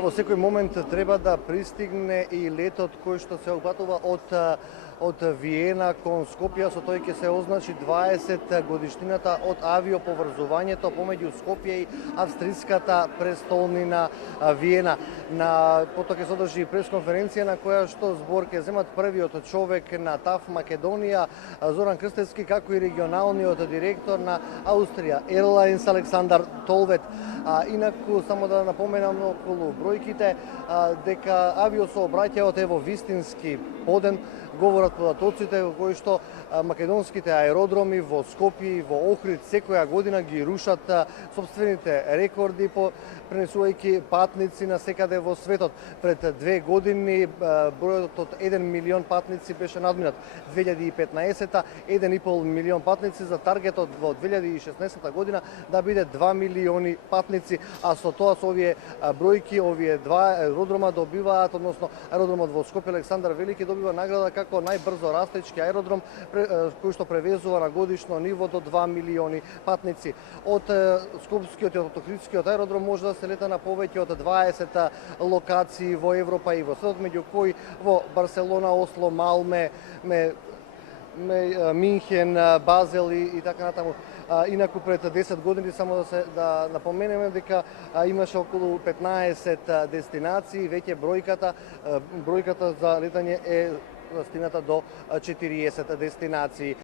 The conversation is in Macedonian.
Во секој момент треба да пристигне и летот кој што се опатува од Виена кон Скопје, со тој ќе се означи 20 годишнината од авиоповрзувањето помеѓу Скопје и австриската престолнина Виена. Потоа ќе се одржи пресконференција на која што збор ќе земат првиот човек на ТАВ Македонија Зоран Крстевски, како и регионалниот директор на Austrian Airlines Александар Толвет. Инаку само да напоменам околу бројките дека авиосообраќајот е во вистински поден, говорат податоците кои што македонските аеродроми во Скопје и во Охрид секоја година ги рушат сопствените рекорди пренесувајќи патници на секаде во светот. Пред 2 години бројот од 1 милион патници беше надминат. 2015-та 1,5 милион патници, за таргетот во 2016 година да биде 2 милиони патници, а со тоа со овие бројки, овие два аеродрома добиваат, односно аеродромот во Скопје Александар Велики добива награда како најбрзо растечки аеродром кој што превезува на годишно ниво до 2 милиони патници. Од Скопскиот и од Охридскиот аеродром може да се лета на повеќе од 20 локации во Европа и во светот, меѓу кои во Барселона, Осло, Малме, Минхен, Базел и така натаму. Инаку пред 10 години само да напоменеме дека имаше околу 15 дестинации, веќе бројката за летање е стигната до 40 дестинации.